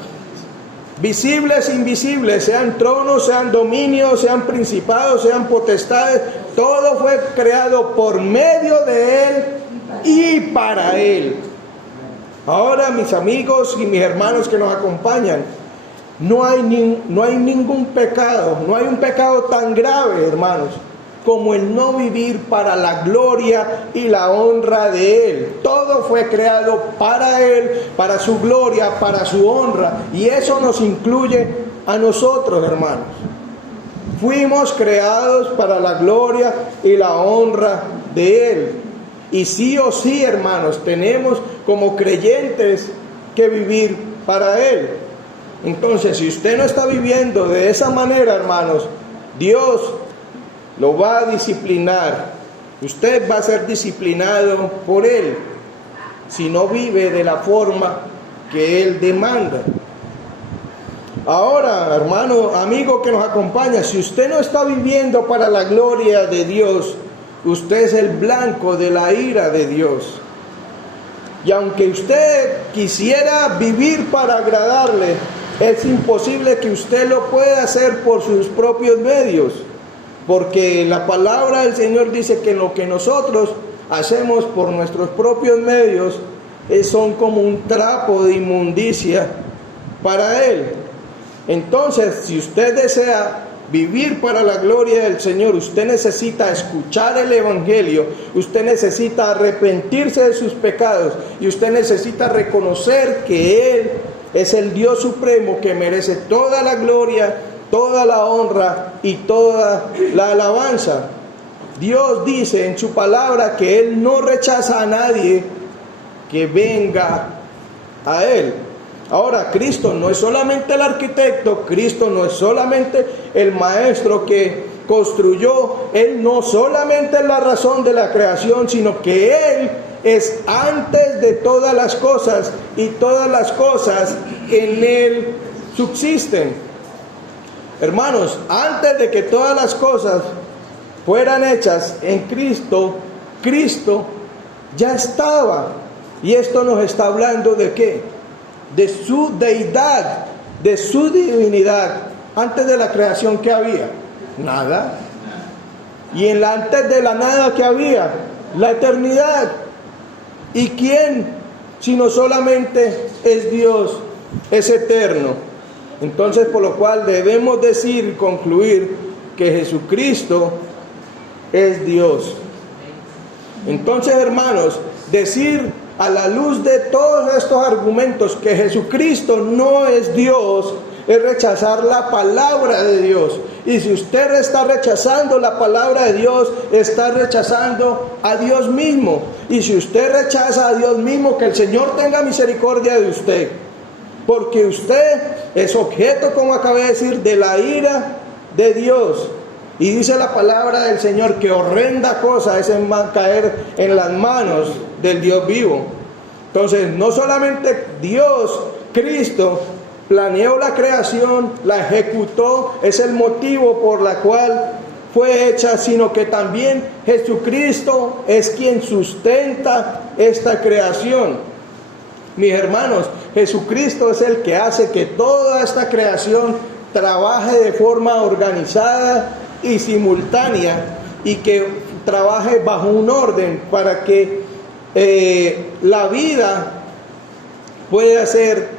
visibles e invisibles, sean tronos, sean dominios, sean principados, sean potestades, todo fue creado por medio de Él y para Él. Ahora, mis amigos y mis hermanos que nos acompañan, no hay ningún pecado, no hay un pecado tan grave, hermanos, como el no vivir para la gloria y la honra de Él. Todo fue creado para Él, para su gloria, para su honra, y eso nos incluye a nosotros, hermanos. Fuimos creados para la gloria y la honra de Él. Y sí o sí, hermanos, tenemos como creyentes que vivir para Él. Entonces, si usted no está viviendo de esa manera, hermanos, Dios lo va a disciplinar. Usted va a ser disciplinado por Él si no vive de la forma que Él demanda. Ahora, hermano, amigo que nos acompaña, si usted no está viviendo para la gloria de Dios, usted es el blanco de la ira de Dios. Y aunque usted quisiera vivir para agradarle, es imposible que usted lo pueda hacer por sus propios medios. Porque la palabra del Señor dice que lo que nosotros hacemos por nuestros propios medios son como un trapo de inmundicia para Él. Entonces, si usted desea vivir para la gloria del Señor, usted necesita escuchar el Evangelio, usted necesita arrepentirse de sus pecados y usted necesita reconocer que Él es el Dios supremo que merece toda la gloria, toda la honra y toda la alabanza. Dios dice en su palabra que Él no rechaza a nadie que venga a Él. Ahora, Cristo no es solamente el arquitecto, Cristo no es solamente el maestro que construyó, Él no solamente es la razón de la creación, sino que Él es antes de todas las cosas y todas las cosas en Él subsisten. Hermanos, antes de que todas las cosas fueran hechas en Cristo, Cristo ya estaba. Y esto nos está hablando ¿de qué? De su deidad, de su divinidad. Antes de la creación, ¿qué había? Nada. Y antes de la nada, ¿qué había? La eternidad. ¿Y quién? Sino solamente es Dios, es eterno. Entonces, por lo cual debemos decir y concluir que Jesucristo es Dios. Entonces, hermanos, decir a la luz de todos estos argumentos que Jesucristo no es Dios es rechazar la palabra de Dios. Y si usted está rechazando la palabra de Dios, está rechazando a Dios mismo. Y si usted rechaza a Dios mismo, que el Señor tenga misericordia de usted. Porque usted es objeto, como acabé de decir, de la ira de Dios. Y dice la palabra del Señor que horrenda cosa es caer en las manos del Dios vivo. Entonces, no solamente Dios, Cristo, planeó la creación, la ejecutó, es el motivo por la cual fue hecha, sino que también Jesucristo es quien sustenta esta creación. Mis hermanos, Jesucristo es el que hace que toda esta creación trabaje de forma organizada y simultánea y que trabaje bajo un orden para que la vida pueda ser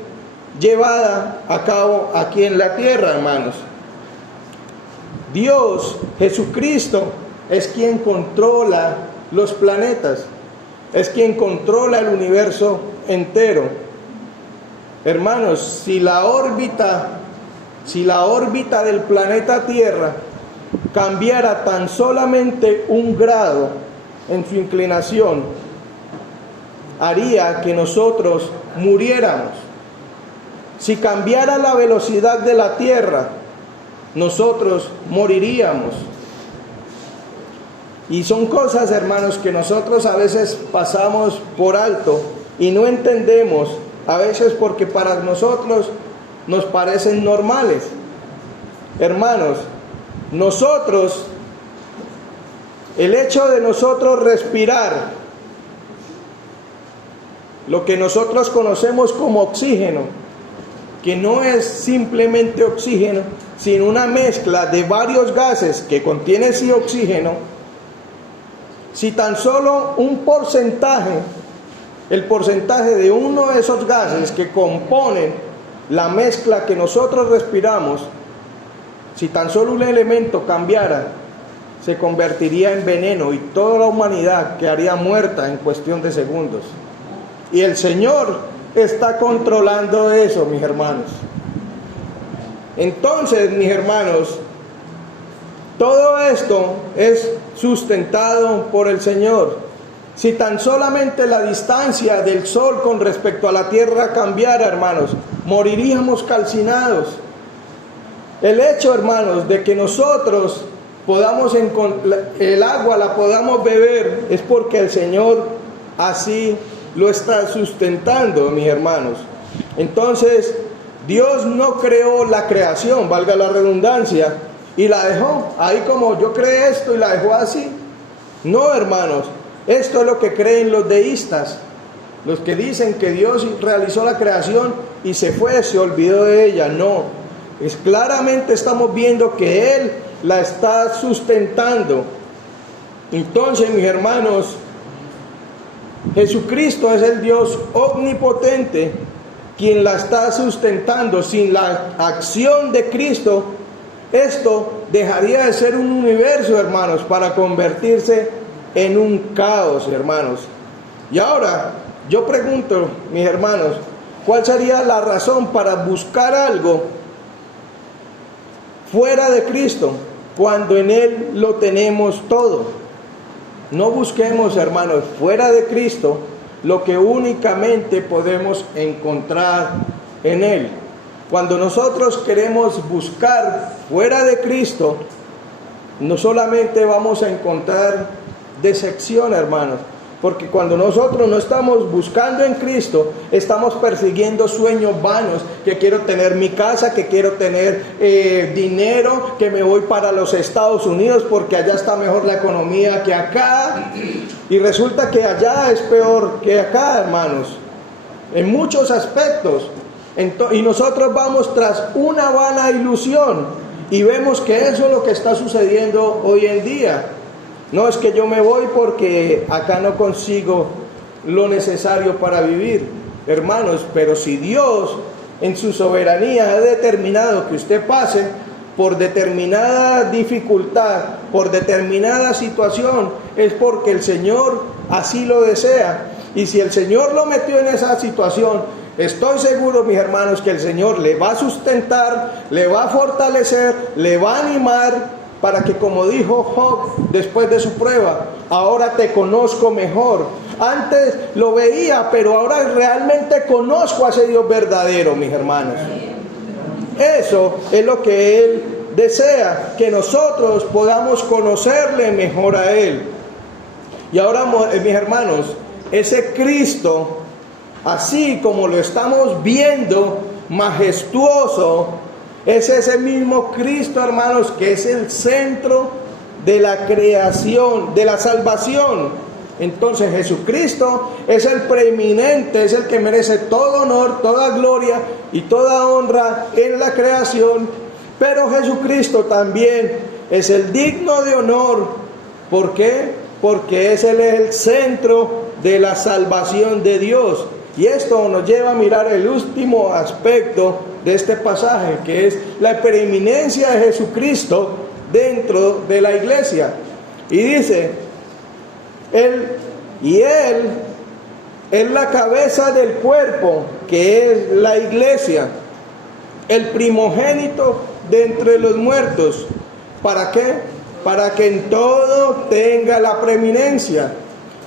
llevada a cabo aquí en la tierra, hermanos. Dios, Jesucristo, es quien controla los planetas, es quien controla el universo entero. Hermanos, si la órbita del planeta Tierra cambiara tan solamente 1 grado en su inclinación, haría que nosotros muriéramos. Si cambiara la velocidad de la Tierra, nosotros moriríamos. Y son cosas, hermanos, que nosotros a veces pasamos por alto y no entendemos, a veces porque para nosotros nos parecen normales. Hermanos, nosotros El hecho de nosotros respirar, lo que nosotros conocemos como oxígeno, que no es simplemente oxígeno, sino una mezcla de varios gases que contiene ese oxígeno. Si tan solo un porcentaje, el porcentaje de uno de esos gases que componen la mezcla que nosotros respiramos, si tan solo un elemento cambiara, se convertiría en veneno y toda la humanidad quedaría muerta en cuestión de segundos. Y el Señor está controlando eso, mis hermanos. Entonces, mis hermanos, todo esto es sustentado por el Señor. Si tan solamente la distancia del Sol con respecto a la Tierra cambiara, hermanos, moriríamos calcinados. El hecho, hermanos, de que nosotros podamos el agua la podamos beber es porque el Señor así lo está sustentando, mis hermanos. Entonces, Dios no creó la creación, valga la redundancia, y la dejó ahí como yo creé esto y la dejó así. No, hermanos, esto es lo que creen los deístas, los que dicen que Dios realizó la creación y se fue, se olvidó de ella. No, claramente estamos viendo que Él la está sustentando. Entonces, mis hermanos, Jesucristo es el Dios omnipotente quien la está sustentando. Sin la acción de Cristo, esto dejaría de ser un universo, hermanos, para convertirse en un caos, hermanos. Y ahora, yo pregunto, mis hermanos, ¿cuál sería la razón para buscar algo fuera de Cristo cuando en Él lo tenemos todo? No busquemos, hermanos, fuera de Cristo lo que únicamente podemos encontrar en Él. Cuando nosotros queremos buscar fuera de Cristo, no solamente vamos a encontrar decepción, hermanos, porque cuando nosotros no estamos buscando en Cristo, estamos persiguiendo sueños vanos, que quiero tener mi casa, que quiero tener dinero, que me voy para los Estados Unidos porque allá está mejor la economía que acá, y resulta que allá es peor que acá, hermanos, en muchos aspectos. Y nosotros vamos tras una vana ilusión y vemos que eso es lo que está sucediendo hoy en día. No es que yo me voy porque acá no consigo lo necesario para vivir, hermanos, pero si Dios en su soberanía ha determinado que usted pase por determinada dificultad, por determinada situación, es porque el Señor así lo desea. Y si el Señor lo metió en esa situación, estoy seguro, mis hermanos, que el Señor le va a sustentar, le va a fortalecer, le va a animar, para que, como dijo Job después de su prueba, ahora te conozco mejor. Antes lo veía, pero ahora realmente conozco a ese Dios verdadero, mis hermanos. Eso es lo que Él desea, que nosotros podamos conocerle mejor a Él. Y ahora, mis hermanos, ese Cristo, así como lo estamos viendo, majestuoso, es ese mismo Cristo, hermanos, que es el centro de la creación, de la salvación. Entonces Jesucristo es el preeminente, es el que merece todo honor, toda gloria y toda honra en la creación. Pero Jesucristo también es el digno de honor. ¿Por qué? Porque Él es el centro de la salvación de Dios. Y esto nos lleva a mirar el último aspecto de este pasaje, que es la preeminencia de Jesucristo dentro de la iglesia. Y dice, Él es la cabeza del cuerpo, que es la iglesia, el primogénito de entre los muertos. ¿Para qué? Para que en todo tenga la preeminencia,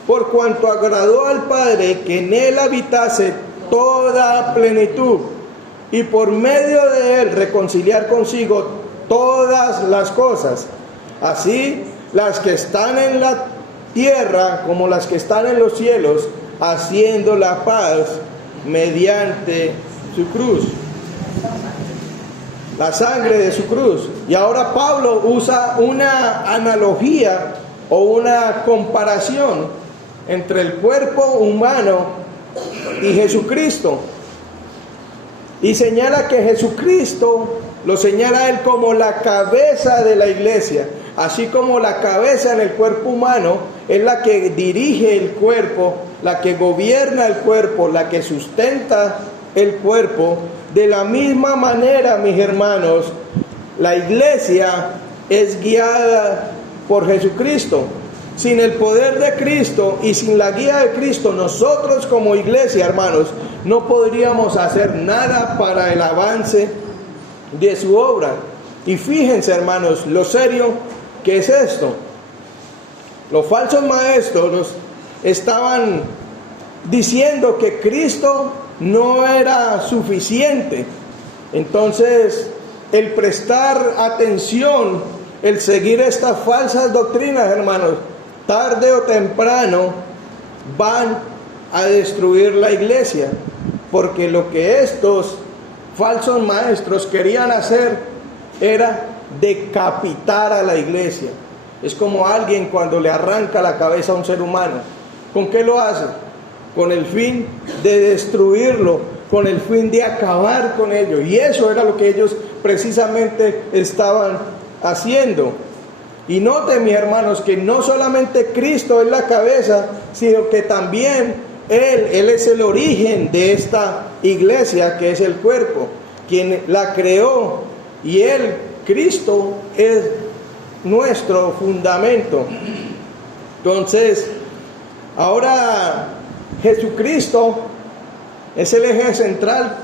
por cuanto agradó al Padre que en Él habitase toda plenitud, y por medio de Él reconciliar consigo todas las cosas, así las que están en la tierra como las que están en los cielos, haciendo la paz mediante su cruz, la sangre de su cruz. Y ahora Pablo usa una analogía o una comparación entre el cuerpo humano y Jesucristo. Y señala que Jesucristo lo señala a él como la cabeza de la iglesia. Así como la cabeza en el cuerpo humano es la que dirige el cuerpo, la que gobierna el cuerpo, la que sustenta el cuerpo. De la misma manera, mis hermanos, la iglesia es guiada por Jesucristo. Sin el poder de Cristo y sin la guía de Cristo, nosotros como iglesia, hermanos, no podríamos hacer nada para el avance de su obra. Y fíjense, hermanos, lo serio que es esto. Los falsos maestros estaban diciendo que Cristo no era suficiente. Entonces, el prestar atención, el seguir estas falsas doctrinas, hermanos, tarde o temprano van a destruir la iglesia, porque lo que estos falsos maestros querían hacer era decapitar a la iglesia. Es como alguien cuando le arranca la cabeza a un ser humano. ¿Con qué lo hace? Con el fin de destruirlo, con el fin de acabar con ello. Y eso era lo que ellos precisamente estaban haciendo. Y noten, mis hermanos, que no solamente Cristo es la cabeza, sino que también Él es el origen de esta iglesia, que es el cuerpo, quien la creó. Y Él, Cristo, es nuestro fundamento. Entonces, ahora Jesucristo es el eje central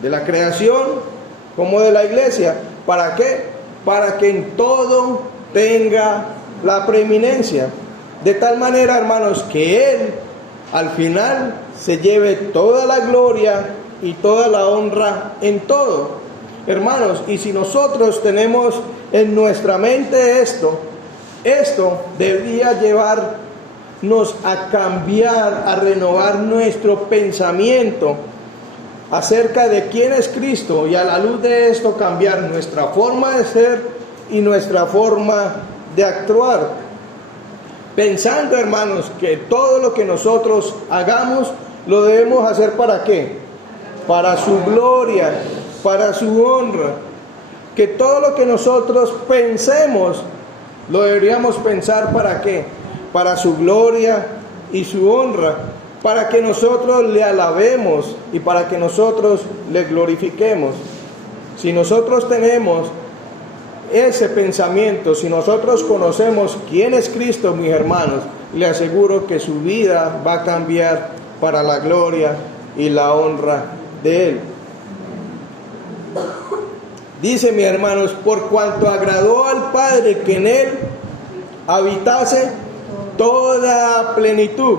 de la creación como de la iglesia. ¿Para qué? Para que en todo tenga la preeminencia, de tal manera, hermanos, que Él al final se lleve toda la gloria y toda la honra en todo. Hermanos, y si nosotros tenemos en nuestra mente esto debería llevarnos a cambiar, a renovar nuestro pensamiento acerca de quién es Cristo, y a la luz de esto cambiar nuestra forma de ser y nuestra forma de actuar, pensando, hermanos, que todo lo que nosotros hagamos lo debemos hacer ¿para qué? Para su gloria, para su honra. Que todo lo que nosotros pensemos lo deberíamos pensar ¿para qué? Para su gloria y su honra, para que nosotros le alabemos y para que nosotros le glorifiquemos. Si nosotros tenemos ese pensamiento, si nosotros conocemos quién es Cristo, mis hermanos, le aseguro que su vida va a cambiar para la gloria y la honra de Él. Dice, mis hermanos, por cuanto agradó al Padre que en Él habitase toda plenitud.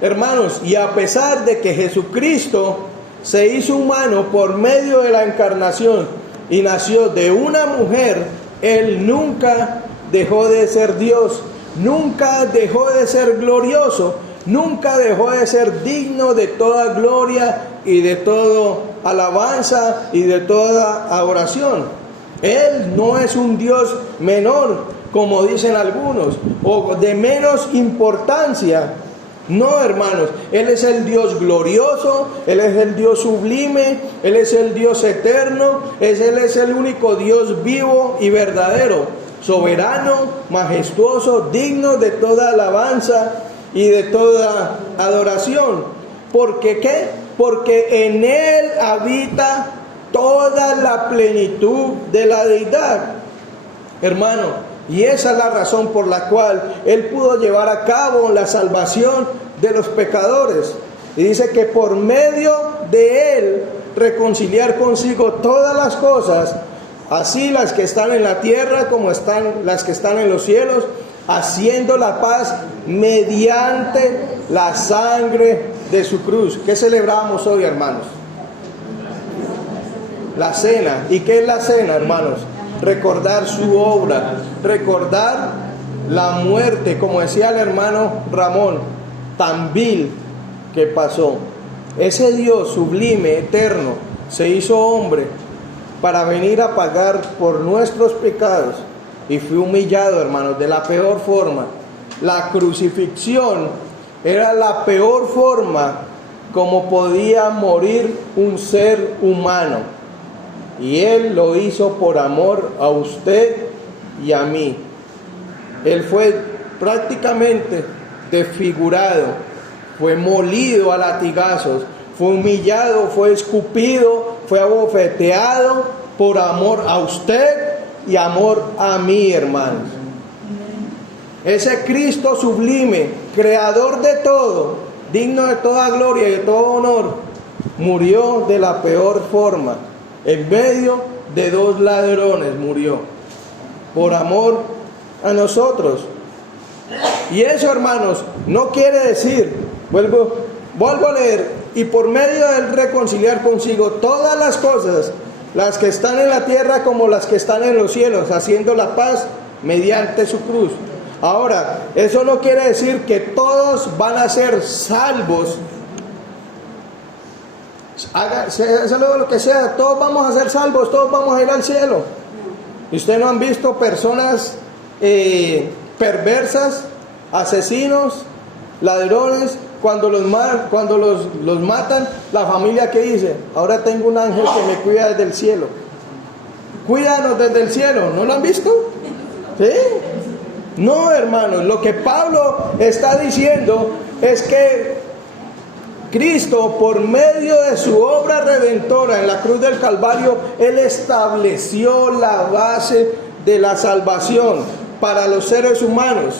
Hermanos, y a pesar de que Jesucristo se hizo humano por medio de la encarnación y nació de una mujer, Él nunca dejó de ser Dios, nunca dejó de ser glorioso, nunca dejó de ser digno de toda gloria y de toda alabanza y de toda adoración. Él no es un Dios menor, como dicen algunos, o de menos importancia. No, hermanos, Él es el Dios glorioso, Él es el Dios sublime, Él es el Dios eterno, Él es el único Dios vivo y verdadero, soberano, majestuoso, digno de toda alabanza y de toda adoración. ¿Por qué? Porque en Él habita toda la plenitud de la deidad, hermano. Y esa es la razón por la cual Él pudo llevar a cabo la salvación de los pecadores. Y dice que por medio de Él reconciliar consigo todas las cosas, así las que están en la tierra como están las que están en los cielos, haciendo la paz mediante la sangre de su cruz. ¿Qué celebramos hoy, hermanos? La cena. ¿Y qué es la cena, hermanos? Recordar su obra, recordar la muerte, como decía el hermano Ramón, tan vil que pasó. Ese Dios sublime, eterno, se hizo hombre para venir a pagar por nuestros pecados, y fui humillado, hermanos, de la peor forma. La crucifixión era la peor forma como podía morir un ser humano. Y Él lo hizo por amor a usted y a mí. Él fue prácticamente desfigurado, fue molido a latigazos, fue humillado, fue escupido, fue abofeteado por amor a usted y amor a mí, hermanos. Ese Cristo sublime, creador de todo, digno de toda gloria y de todo honor, murió de la peor forma. En medio de dos ladrones murió, por amor a nosotros. Y eso, hermanos, no quiere decir, vuelvo a leer, y por medio de reconciliar consigo todas las cosas, las que están en la tierra como las que están en los cielos, haciendo la paz mediante su cruz. Ahora, eso no quiere decir que todos van a ser salvos. Hágase lo que sea, todos vamos a ser salvos, todos vamos a ir al cielo. ¿Y ustedes no han visto personas perversas, asesinos, ladrones? Cuando los matan, la familia que dice: ahora tengo un ángel que me cuida desde el cielo. Cuídanos desde el cielo. ¿No lo han visto? ¿Sí? No, hermanos, lo que Pablo está diciendo es que Cristo, por medio de su obra redentora en la cruz del Calvario, Él estableció la base de la salvación para los seres humanos.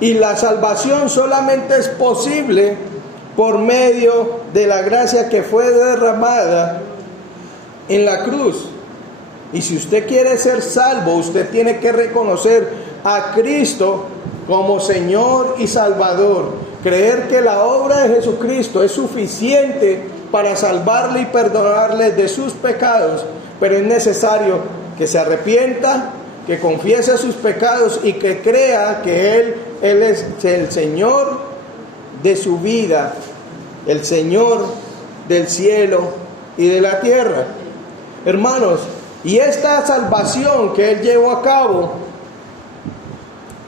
Y la salvación solamente es posible por medio de la gracia que fue derramada en la cruz. Y si usted quiere ser salvo, usted tiene que reconocer a Cristo como Señor y Salvador. Creer que la obra de Jesucristo es suficiente para salvarle y perdonarle de sus pecados. Pero es necesario que se arrepienta, que confiese sus pecados y que crea que Él es el Señor de su vida, el Señor del cielo y de la tierra. Hermanos, y esta salvación que Él llevó a cabo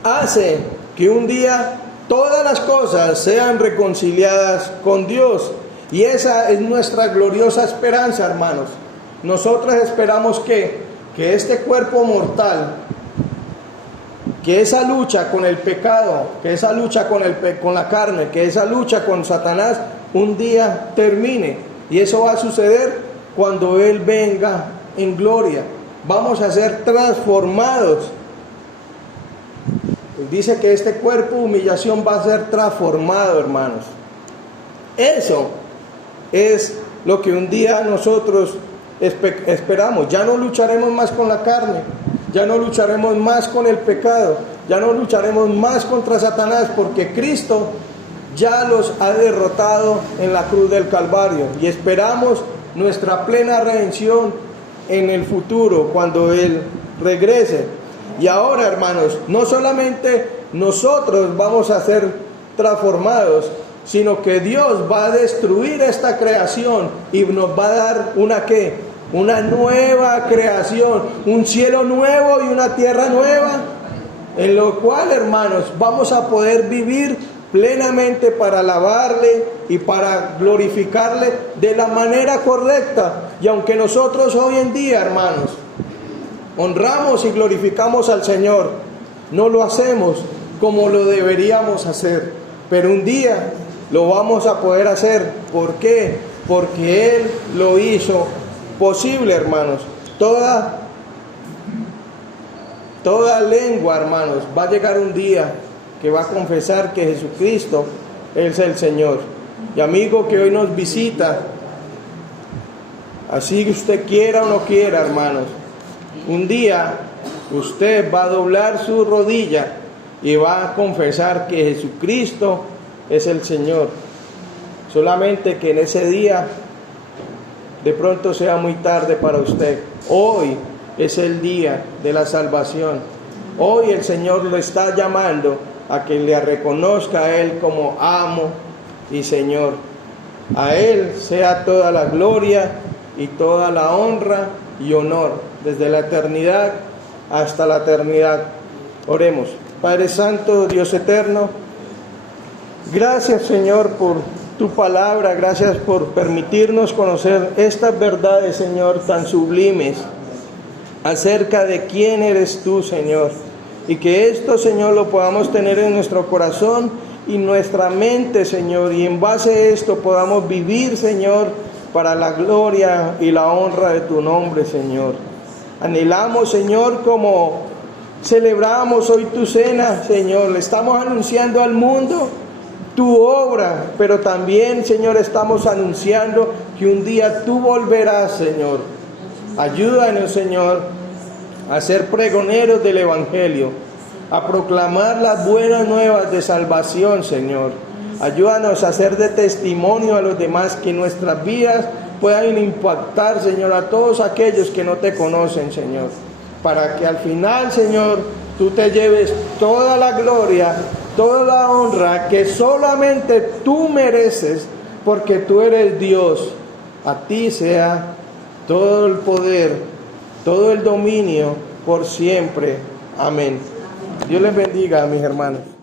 hace que un día todas las cosas sean reconciliadas con Dios. Y esa es nuestra gloriosa esperanza, hermanos. Nosotros esperamos que este cuerpo mortal, que esa lucha con el pecado, que esa lucha con la carne, que esa lucha con Satanás, un día termine. Y eso va a suceder cuando Él venga en gloria. Vamos a ser transformados. Dice que este cuerpo de humillación va a ser transformado, hermanos. Eso es lo que un día nosotros esperamos. Ya no lucharemos más con la carne, ya no lucharemos más con el pecado, ya no lucharemos más contra Satanás, porque Cristo ya los ha derrotado en la cruz del Calvario. Y esperamos nuestra plena redención en el futuro, cuando Él regrese. Y ahora, hermanos, no solamente nosotros vamos a ser transformados, sino que Dios va a destruir esta creación y nos va a dar una nueva creación, un cielo nuevo y una tierra nueva, en lo cual, hermanos, vamos a poder vivir plenamente para alabarle y para glorificarle de la manera correcta. Y aunque nosotros hoy en día, hermanos, honramos y glorificamos al Señor, no lo hacemos como lo deberíamos hacer, pero un día lo vamos a poder hacer. ¿Por qué? Porque Él lo hizo posible, hermanos. Toda lengua, hermanos, va a llegar un día que va a confesar que Jesucristo es el Señor. Y amigo que hoy nos visita, así que usted quiera o no quiera, hermanos, un día usted va a doblar su rodilla y va a confesar que Jesucristo es el Señor. Solamente que en ese día de pronto sea muy tarde para usted. Hoy es el día de la salvación. Hoy el Señor lo está llamando a que le reconozca a Él como amo y Señor. A Él sea toda la gloria y toda la honra y honor desde la eternidad hasta la eternidad. Oremos. Padre Santo, Dios eterno, gracias, Señor, por tu palabra, gracias por permitirnos conocer estas verdades, Señor, tan sublimes acerca de quién eres tú, Señor, y que esto, Señor, lo podamos tener en nuestro corazón y nuestra mente, Señor, y en base a esto podamos vivir, Señor, para la gloria y la honra de tu nombre, Señor. Anhelamos, Señor, como celebramos hoy tu cena, Señor, le estamos anunciando al mundo tu obra, pero también, Señor, estamos anunciando que un día tú volverás, Señor. Ayúdanos, Señor, a ser pregoneros del Evangelio, a proclamar las buenas nuevas de salvación, Señor. Ayúdanos a ser de testimonio a los demás, que nuestras vidas puedan impactar, Señor, a todos aquellos que no te conocen, Señor, para que al final, Señor, tú te lleves toda la gloria, toda la honra que solamente tú mereces, porque tú eres Dios. A ti sea todo el poder, todo el dominio, por siempre. Amén. Dios les bendiga, mis hermanos.